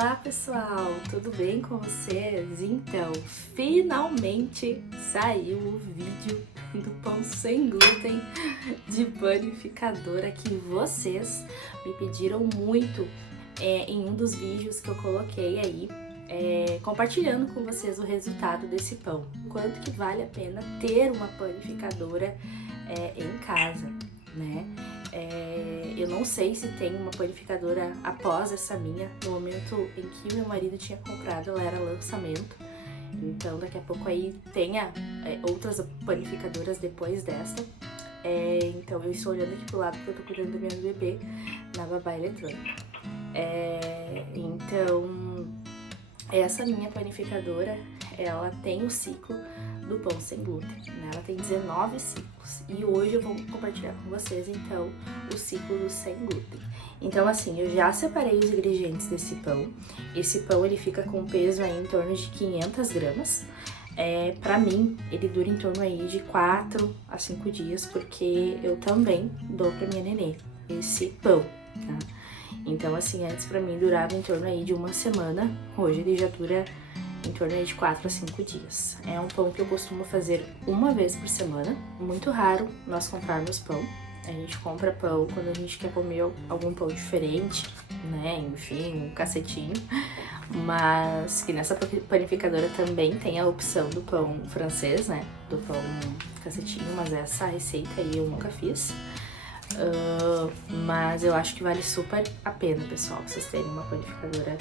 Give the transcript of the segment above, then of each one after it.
Olá pessoal, tudo bem com vocês? Então, finalmente saiu o vídeo do pão sem glúten de panificadora que vocês me pediram muito em um dos vídeos que eu coloquei aí, compartilhando com vocês o resultado desse pão. Quanto que vale a pena ter uma panificadora em casa, né? Eu não sei se tem uma panificadora após essa minha. No momento em que meu marido tinha comprado, ela era lançamento. Então daqui a pouco aí tenha outras panificadoras depois desta. Então eu estou olhando aqui pro lado porque eu tô cuidando da minha bebê na babá eletrônica. Então essa minha panificadora, ela tem o ciclo do pão sem glúten, né? Ela tem 19 ciclos e hoje eu vou compartilhar com vocês então o ciclo do sem glúten. Então assim, eu já separei os ingredientes desse pão. Esse pão ele fica com peso aí em torno de 500 gramas. Pra mim, ele dura em torno aí de 4 a 5 dias, porque eu também dou pra minha nenê esse pão, tá? Então assim, antes pra mim durava em torno aí de uma semana, hoje ele já dura em torno aí de 4 a 5 dias. É um pão que eu costumo fazer uma vez por semana. Muito raro nós comprarmos pão. A gente compra pão quando a gente quer comer algum pão diferente, né? Enfim, um cacetinho. Mas que nessa panificadora também tem a opção do pão francês, né? Do pão cacetinho, mas essa receita aí eu nunca fiz. Mas eu acho que vale super a pena, pessoal, vocês terem uma panificadora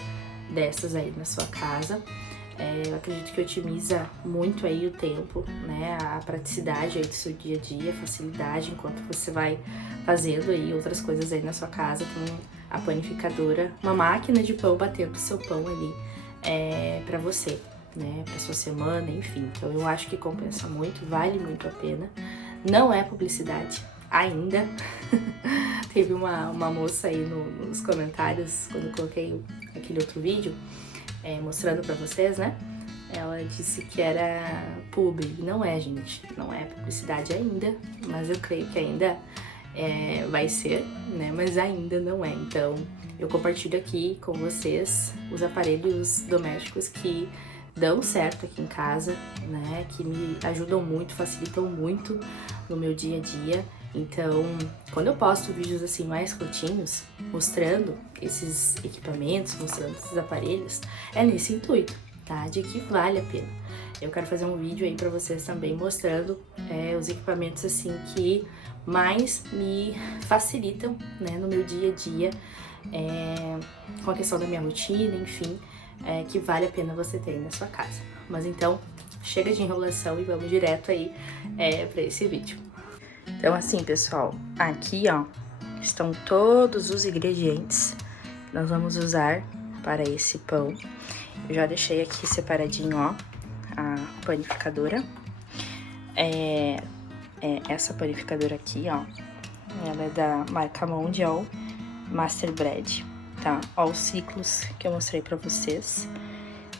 dessas aí na sua casa. Eu acredito que otimiza muito aí o tempo, né, a praticidade aí do seu dia a dia, a facilidade enquanto você vai fazendo aí outras coisas aí na sua casa com a panificadora, uma máquina de pão batendo o seu pão ali pra você, né, pra sua semana, enfim. Então eu acho que compensa muito, vale muito a pena. Não é publicidade ainda. Teve uma moça aí nos comentários quando eu coloquei aquele outro vídeo mostrando pra vocês, né? Ela disse que era publi. Não é, gente. Não é publicidade ainda, mas eu creio que ainda vai ser, né? Mas ainda não é. Então, eu compartilho aqui com vocês os aparelhos domésticos que dão certo aqui em casa, né? Que me ajudam muito, facilitam muito no meu dia a dia. Então, quando eu posto vídeos assim mais curtinhos, mostrando esses equipamentos, mostrando esses aparelhos, é nesse intuito, tá? De que vale a pena. Eu quero fazer um vídeo aí pra vocês também mostrando os equipamentos assim que mais me facilitam, né, no meu dia a dia, com a questão da minha rotina, enfim, que vale a pena você ter na sua casa. Mas então, chega de enrolação e vamos direto aí pra esse vídeo. Então assim, pessoal, aqui ó, estão todos os ingredientes que nós vamos usar para esse pão. Eu já deixei aqui separadinho, ó, a panificadora. Essa panificadora aqui, ó, ela é da marca Mondial Master Bread, tá? Ó, os ciclos que eu mostrei pra vocês,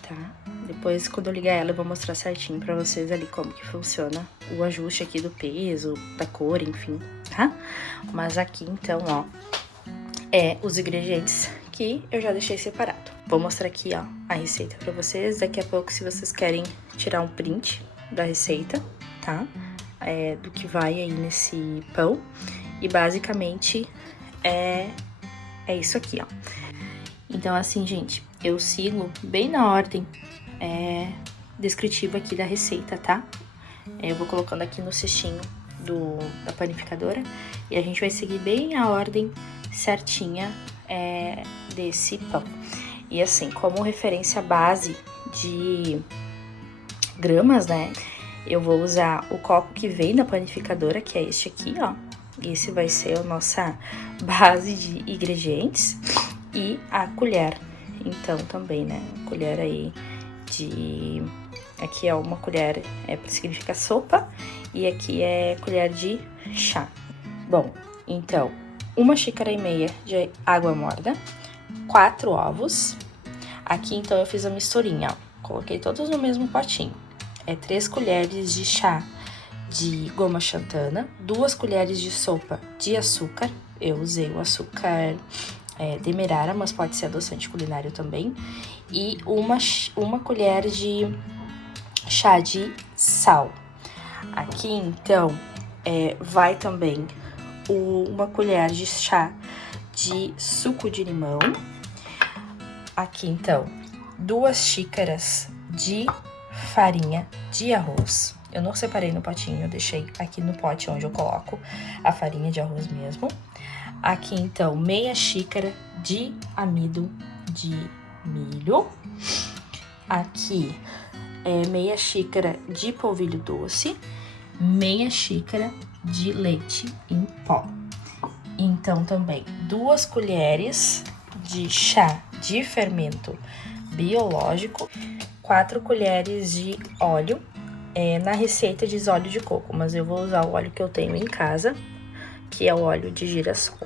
tá? Depois, quando eu ligar ela, eu vou mostrar certinho pra vocês ali como que funciona o ajuste aqui do peso, da cor, enfim, tá? Mas aqui, então, ó, os ingredientes que eu já deixei separado. Vou mostrar aqui, ó, a receita pra vocês. Daqui a pouco, se vocês querem tirar um print da receita, tá? Do que vai aí nesse pão. E, basicamente, é isso aqui, ó. Então, assim, gente, eu sigo bem na ordem descritiva aqui da receita, tá? Eu vou colocando aqui no cestinho da panificadora e a gente vai seguir bem a ordem certinha desse pão. E assim, como referência base de gramas, né, eu vou usar o copo que vem da panificadora, que é este aqui, ó. Esse vai ser a nossa base de ingredientes e a colher, então, também, né, colher aí aqui é uma colher, para significar sopa, e aqui é colher de chá. Bom, então, 1,5 xícaras de água morna, 4 ovos. Aqui, então, eu fiz a misturinha, ó, coloquei todos no mesmo potinho. 3 colheres de chá de goma xantana, 2 colheres de sopa de açúcar. Eu usei o açúcar demerara, mas pode ser adoçante culinário também. E uma colher de chá de sal. Aqui, então, vai também uma colher de chá de suco de limão. Aqui, então, 2 xícaras de farinha de arroz. Eu não separei no potinho, eu deixei aqui no pote onde eu coloco a farinha de arroz mesmo. Aqui, então, meia xícara de amido de milho. Aqui, meia xícara de polvilho doce. Meia xícara de leite em pó. Então, também 2 colheres de chá de fermento biológico, 4 colheres de óleo. Na receita diz óleo de coco, mas eu vou usar o óleo que eu tenho em casa, que é o óleo de girassol.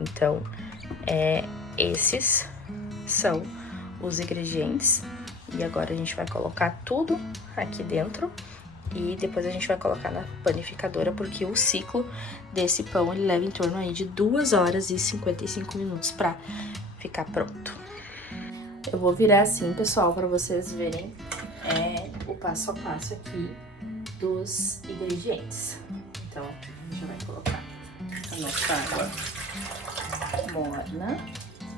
Então, esses são os ingredientes. E agora a gente vai colocar tudo aqui dentro e depois a gente vai colocar na panificadora, porque o ciclo desse pão ele leva em torno aí de 2 horas e 55 minutos para ficar pronto. Eu vou virar assim, pessoal, para vocês verem o passo a passo aqui dos ingredientes. Então, a gente vai colocar a nossa água morna.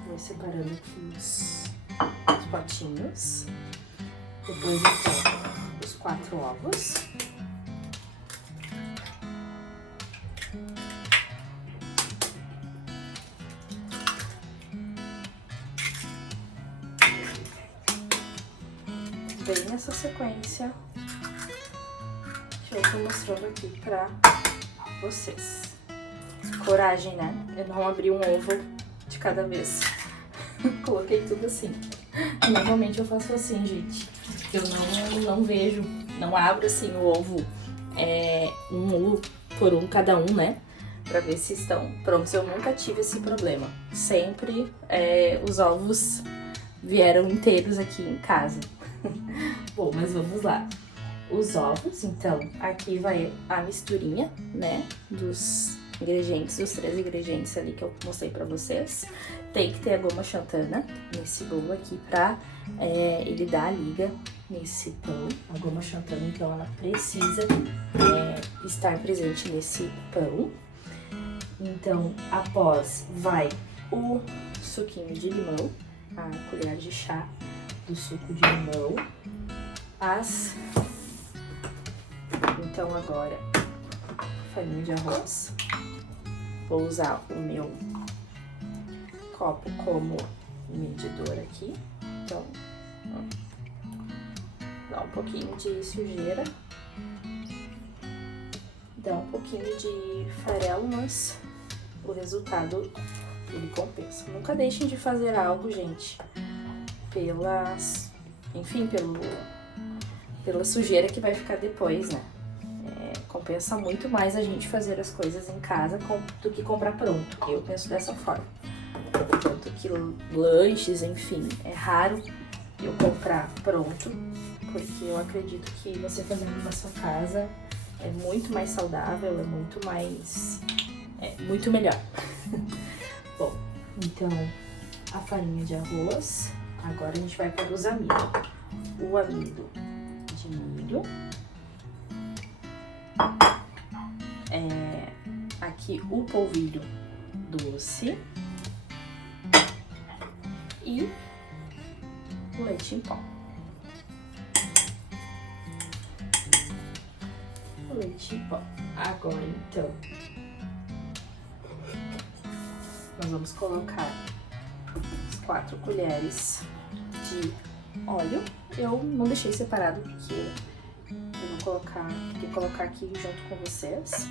Vou separando aqui os potinhos. Depois eu coloco os 4 ovos. Bem nessa sequência que eu tô mostrando aqui pra vocês. Coragem, né? Eu não abri um ovo de cada vez. Coloquei tudo assim. Normalmente eu faço assim, gente. Eu não vejo, não abro assim o ovo um por um cada um, né? Pra ver se estão prontos. Eu nunca tive esse problema. Sempre os ovos vieram inteiros aqui em casa. Bom, mas vamos lá. Os ovos, então, aqui vai a misturinha, né, dos ingredientes, dos 3 ingredientes ali que eu mostrei pra vocês. Tem que ter a goma xantana nesse bolo aqui pra ele dar a liga nesse pão. A goma xantana, então, ela precisa estar presente nesse pão. Então, após vai o suquinho de limão, a colher de chá do suco de limão. Então agora, farinha de arroz. Vou usar o meu copo como medidor aqui. Então, dá um pouquinho de sujeira. Dá um pouquinho de farelo, mas o resultado ele compensa. Nunca deixem de fazer algo, gente, pela sujeira que vai ficar depois, né? Compensa muito mais a gente fazer as coisas em casa do que comprar pronto. Eu penso dessa forma. Tanto que lanches, enfim, é raro eu comprar pronto, porque eu acredito que você fazendo na sua casa é muito mais saudável, muito melhor. Bom, então a farinha de arroz. Agora a gente vai para os amidos. O amido de milho. Aqui o polvilho doce. E o leite em pó. O leite em pó. Agora, então, nós vamos colocar 4 colheres de óleo. Eu não deixei separado porque eu vou colocar aqui junto com vocês.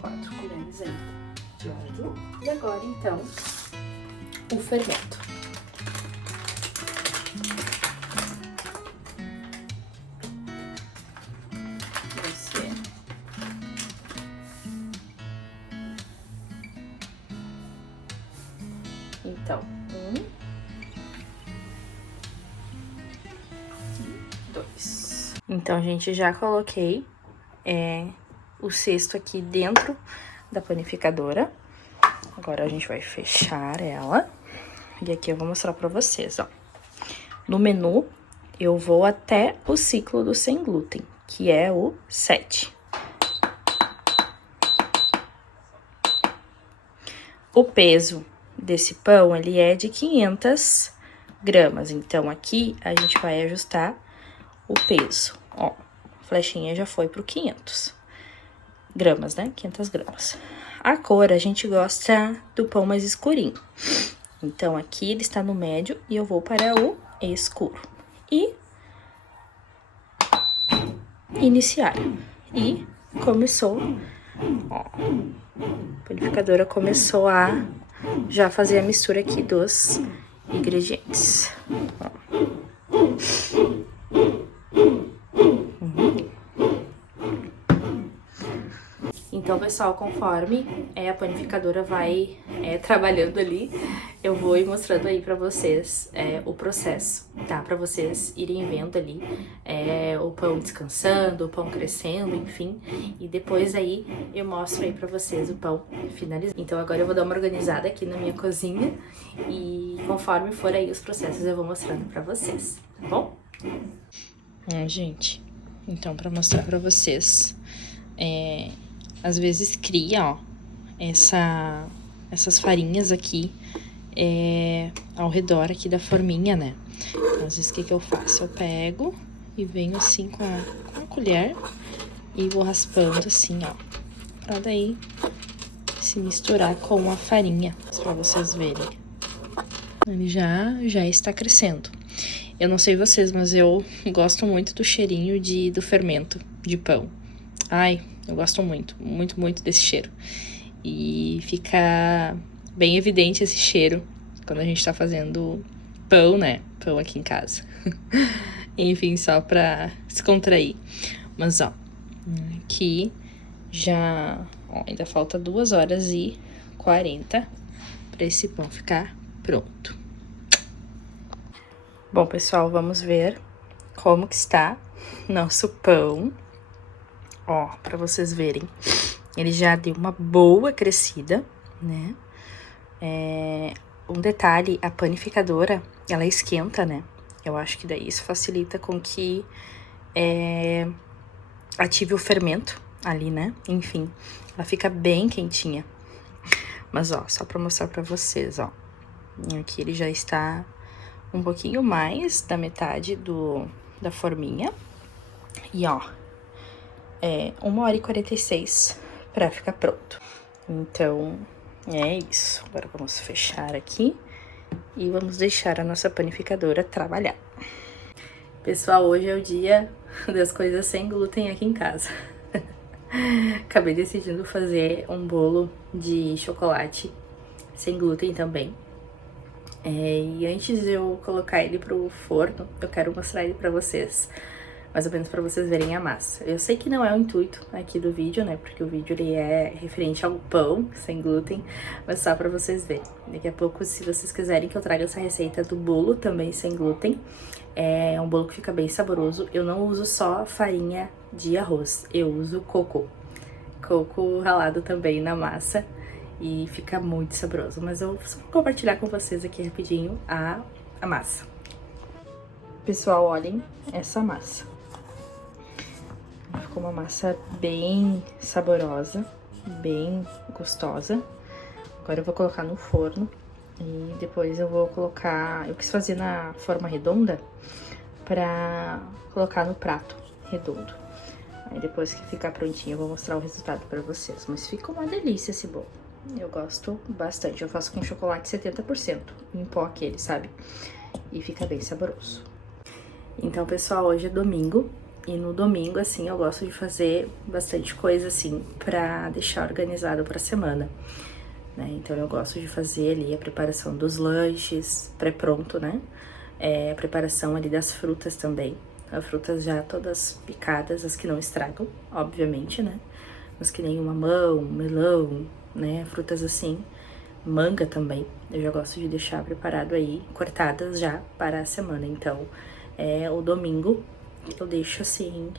4 colheres aí de óleo. E agora, então, o fermento. Então, 1, Então, gente, já coloquei o cesto aqui dentro da panificadora. Agora, a gente vai fechar ela. E aqui eu vou mostrar pra vocês, ó. No menu, eu vou até o ciclo do sem glúten, que é o 7. O peso desse pão, ele é de 500 gramas. Então, aqui, a gente vai ajustar o peso. Ó, a flechinha já foi pro 500 gramas, né? 500 gramas. A cor, a gente gosta do pão mais escurinho. Então, aqui ele está no médio e eu vou para o escuro. E iniciar. E começou, ó, a panificadora começou a já fazer a mistura aqui dos ingredientes. Ó. Então, pessoal, conforme a panificadora vai trabalhando ali, eu vou ir mostrando aí pra vocês o processo, tá? Pra vocês irem vendo ali o pão descansando, o pão crescendo, enfim. E depois aí eu mostro aí pra vocês o pão finalizado. Então, agora eu vou dar uma organizada aqui na minha cozinha e conforme for aí os processos eu vou mostrando pra vocês, tá bom? Gente, então pra mostrar pra vocês... às vezes cria, ó, essas farinhas aqui ao redor aqui da forminha, né? Então, às vezes, o que eu faço? Eu pego e venho assim com a colher e vou raspando assim, ó, pra daí se misturar com a farinha, pra vocês verem. Ele já está crescendo. Eu não sei vocês, mas eu gosto muito do cheirinho do fermento de pão. Ai, eu gosto muito, muito, muito desse cheiro. E fica bem evidente esse cheiro quando a gente tá fazendo pão, né? Pão aqui em casa. Enfim, só pra descontrair. Mas, ó, aqui já... Ó, ainda falta 2h40 pra esse pão ficar pronto. Bom, pessoal, vamos ver como que está nosso pão. Ó, pra vocês verem, ele já deu uma boa crescida, né? Um detalhe, a panificadora, ela esquenta, né? Eu acho que daí isso facilita com que ative o fermento ali, né? Enfim, ela fica bem quentinha. Mas, ó, só pra mostrar pra vocês, ó. Aqui ele já está um pouquinho mais da metade da forminha. E, ó... 1h46 pra ficar pronto. Então, é isso. Agora vamos fechar aqui e vamos deixar a nossa panificadora trabalhar. Pessoal, hoje é o dia das coisas sem glúten aqui em casa. Acabei decidindo fazer um bolo de chocolate sem glúten também. E antes de eu colocar ele pro forno, eu quero mostrar ele pra vocês. Mais ou menos pra vocês verem a massa. Eu sei que não é o intuito aqui do vídeo, né? Porque o vídeo ele é referente ao pão sem glúten, mas só pra vocês verem. Daqui a pouco, se vocês quiserem que eu traga essa receita do bolo também sem glúten, é um bolo que fica bem saboroso. Eu não uso só farinha de arroz, eu uso coco. Coco ralado também na massa e fica muito saboroso. Mas eu só vou compartilhar com vocês aqui rapidinho a massa. Pessoal, olhem essa massa. Ficou uma massa bem saborosa, bem gostosa. Agora eu vou colocar no forno e depois eu vou colocar... Eu quis fazer na forma redonda pra colocar no prato redondo. Aí depois que ficar prontinho eu vou mostrar o resultado pra vocês. Mas fica uma delícia esse bolo. Eu gosto bastante. Eu faço com chocolate 70%, em pó aquele, sabe? E fica bem saboroso. Então, pessoal, hoje é domingo. E no domingo, assim, eu gosto de fazer bastante coisa, assim, pra deixar organizado pra semana, né? Então, eu gosto de fazer ali a preparação dos lanches, pré-pronto, né? A preparação ali das frutas também. As frutas já todas picadas, as que não estragam, obviamente, né? Mas que nem o mamão, melão, né? Frutas assim, manga também. Eu já gosto de deixar preparado aí, cortadas já para a semana. Então, o domingo... eu deixo assim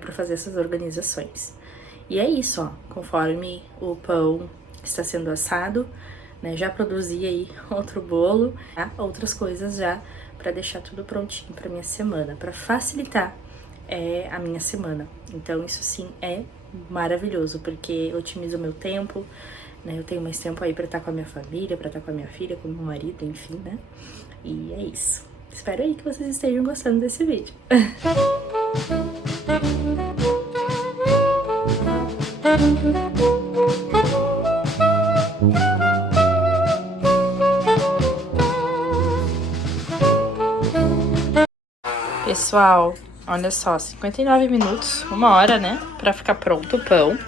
pra fazer essas organizações. E é isso, ó, conforme o pão está sendo assado, né, já produzi aí outro bolo, tá? Outras coisas já pra deixar tudo prontinho pra minha semana, pra facilitar a minha semana. Então isso sim é maravilhoso, porque otimiza o meu tempo, né? Eu tenho mais tempo aí pra estar com a minha família, pra estar com a minha filha, com o meu marido, enfim, né? E é isso. Espero aí que vocês estejam gostando desse vídeo. Pessoal, olha só, 59 minutos, 1 hora, né, pra ficar pronto o pão.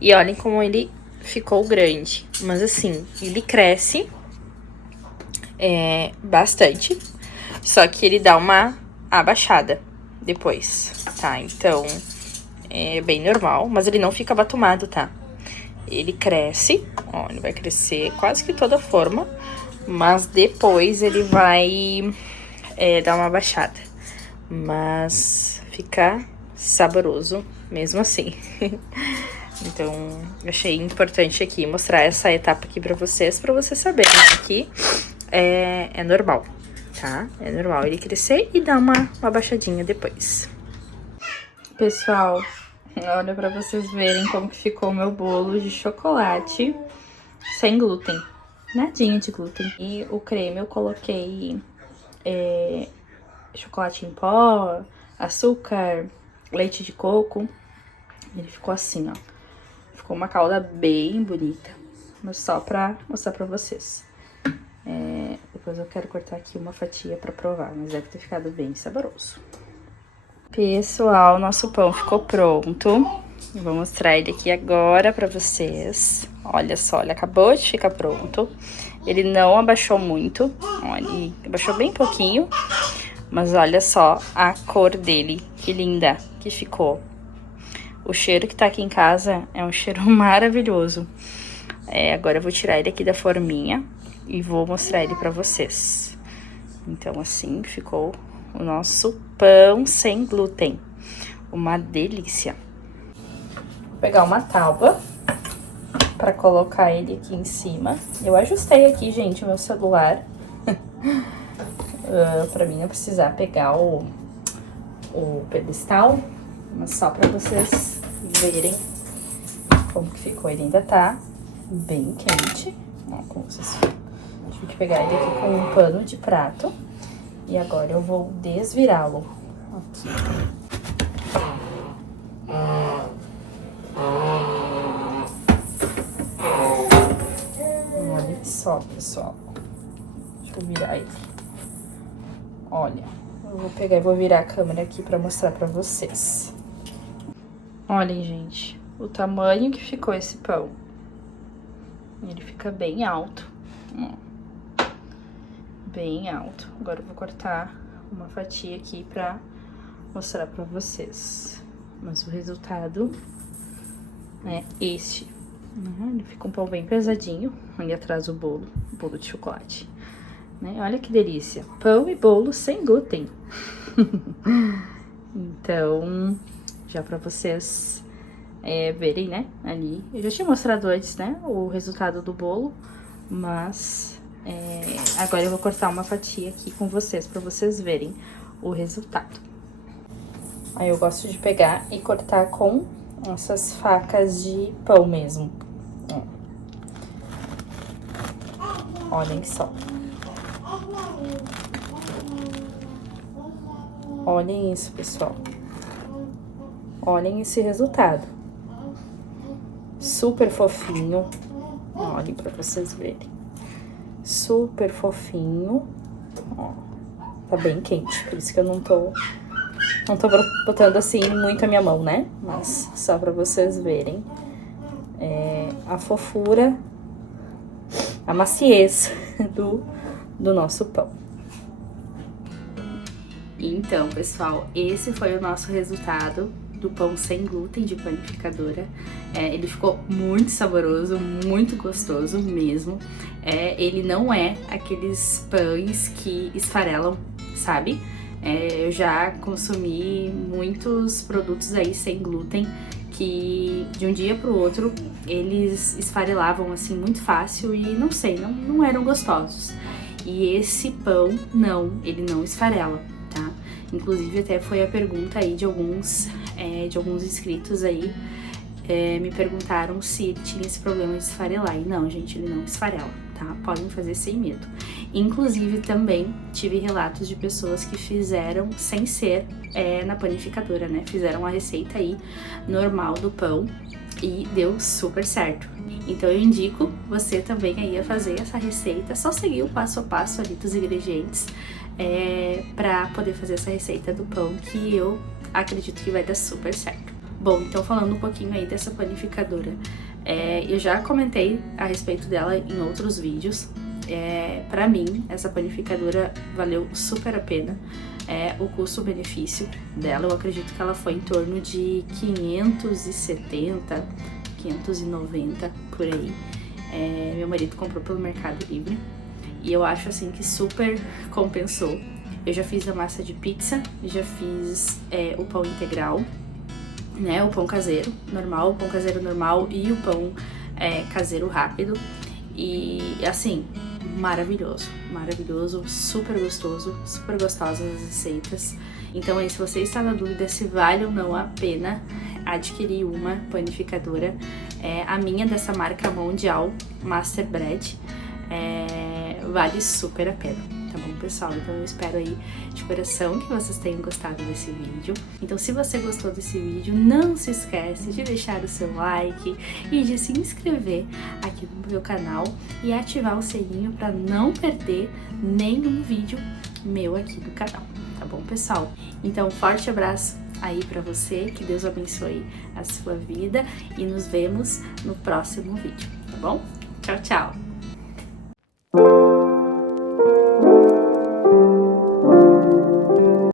E olhem como ele ficou grande. Mas assim, ele cresce bastante, só que ele dá uma abaixada depois, tá? Então, é bem normal, mas ele não fica abatumado, tá? Ele cresce, ó, ele vai crescer quase que toda a forma, mas depois ele vai dar uma abaixada. Mas fica saboroso mesmo assim. Então, eu achei importante aqui mostrar essa etapa aqui pra vocês saberem que é normal, tá? É normal ele crescer e dar uma abaixadinha depois. Pessoal, olha pra vocês verem como que ficou o meu bolo de chocolate sem glúten. Nadinha de glúten. E o creme eu coloquei chocolate em pó, açúcar, leite de coco. Ele ficou assim, ó. Ficou uma calda bem bonita. Mas só pra mostrar pra vocês. Depois eu quero cortar aqui uma fatia pra provar, mas deve ter ficado bem saboroso. Pessoal, nosso pão ficou pronto. Eu vou mostrar ele aqui agora pra vocês. Olha só, ele acabou de ficar pronto. Ele não abaixou muito, olha, ele abaixou bem pouquinho. Mas olha só a cor dele, que linda que ficou. O cheiro que tá aqui em casa é um cheiro maravilhoso. Agora eu vou tirar ele aqui da forminha e vou mostrar ele pra vocês. Então assim ficou o nosso pão sem glúten. Uma delícia. Vou pegar uma tábua pra colocar ele aqui em cima. Eu ajustei aqui, gente, o meu celular. Pra mim não precisar pegar o pedestal, mas só pra vocês verem como que ficou. Ele ainda tá bem quente, ó, como vocês tive que pegar ele aqui com um pano de prato. E agora eu vou desvirá-lo aqui. Olha só, pessoal. Deixa eu virar ele. Olha, eu vou pegar e vou virar a câmera aqui pra mostrar pra vocês. Olhem, gente, o tamanho que ficou esse pão. Ele fica bem alto, ó. Bem alto. Agora eu vou cortar uma fatia aqui pra mostrar pra vocês. Mas o resultado é este. Ele fica um pão bem pesadinho. Ali atrás o bolo de chocolate. Né? Olha que delícia, pão e bolo sem glúten. Então, já pra vocês verem, né, ali. Eu já tinha mostrado antes, né, o resultado do bolo, mas agora eu vou cortar uma fatia aqui com vocês, pra vocês verem o resultado. Aí eu gosto de pegar e cortar com essas facas de pão mesmo. Olhem só. Olhem isso, pessoal. Olhem esse resultado. Super fofinho. Olhem pra vocês verem. Super fofinho. Ó, tá bem quente, por isso que eu não tô botando assim muito a minha mão, né? Mas só pra vocês verem a fofura, a maciez do nosso pão. Então, pessoal, esse foi o nosso resultado do pão sem glúten de panificadora. Ele ficou muito saboroso, muito gostoso mesmo. Ele não é aqueles pães que esfarelam, sabe? Eu já consumi muitos produtos aí sem glúten que de um dia pro outro eles esfarelavam assim muito fácil e não sei, não eram gostosos. E esse pão, não, ele não esfarela, tá? Inclusive até foi a pergunta aí de alguns inscritos aí, me perguntaram se ele tinha esse problema de esfarelar. E não, gente, ele não esfarela, tá? Podem fazer sem medo. Inclusive também tive relatos de pessoas que fizeram sem ser na panificadora, né? Fizeram a receita aí normal do pão e deu super certo. Então eu indico você também aí a fazer essa receita, só seguir o passo a passo ali dos ingredientes para poder fazer essa receita do pão, que eu acredito que vai dar super certo. Bom, então falando um pouquinho aí dessa panificadora, eu já comentei a respeito dela em outros vídeos. Pra mim, essa panificadora valeu super a pena. O custo-benefício dela, eu acredito que ela foi em torno de 570, 590 por aí. Meu marido comprou pelo Mercado Livre e eu acho assim que super compensou. Eu já fiz a massa de pizza, já fiz o pão integral, né, o pão caseiro normal, o pão caseiro normal e o pão caseiro rápido. E assim, maravilhoso, maravilhoso, super gostoso, super gostosas as receitas. Então aí, se você está na dúvida se vale ou não a pena adquirir uma panificadora, a minha dessa marca mundial, Master Bread, vale super a pena. Tá bom, pessoal? Então eu espero aí de coração que vocês tenham gostado desse vídeo. Então se você gostou desse vídeo, não se esquece de deixar o seu like e de se inscrever aqui no meu canal e ativar o sininho para não perder nenhum vídeo meu aqui no canal. Tá bom, pessoal? Então forte abraço aí pra você, que Deus abençoe a sua vida e nos vemos no próximo vídeo, tá bom? Tchau, tchau!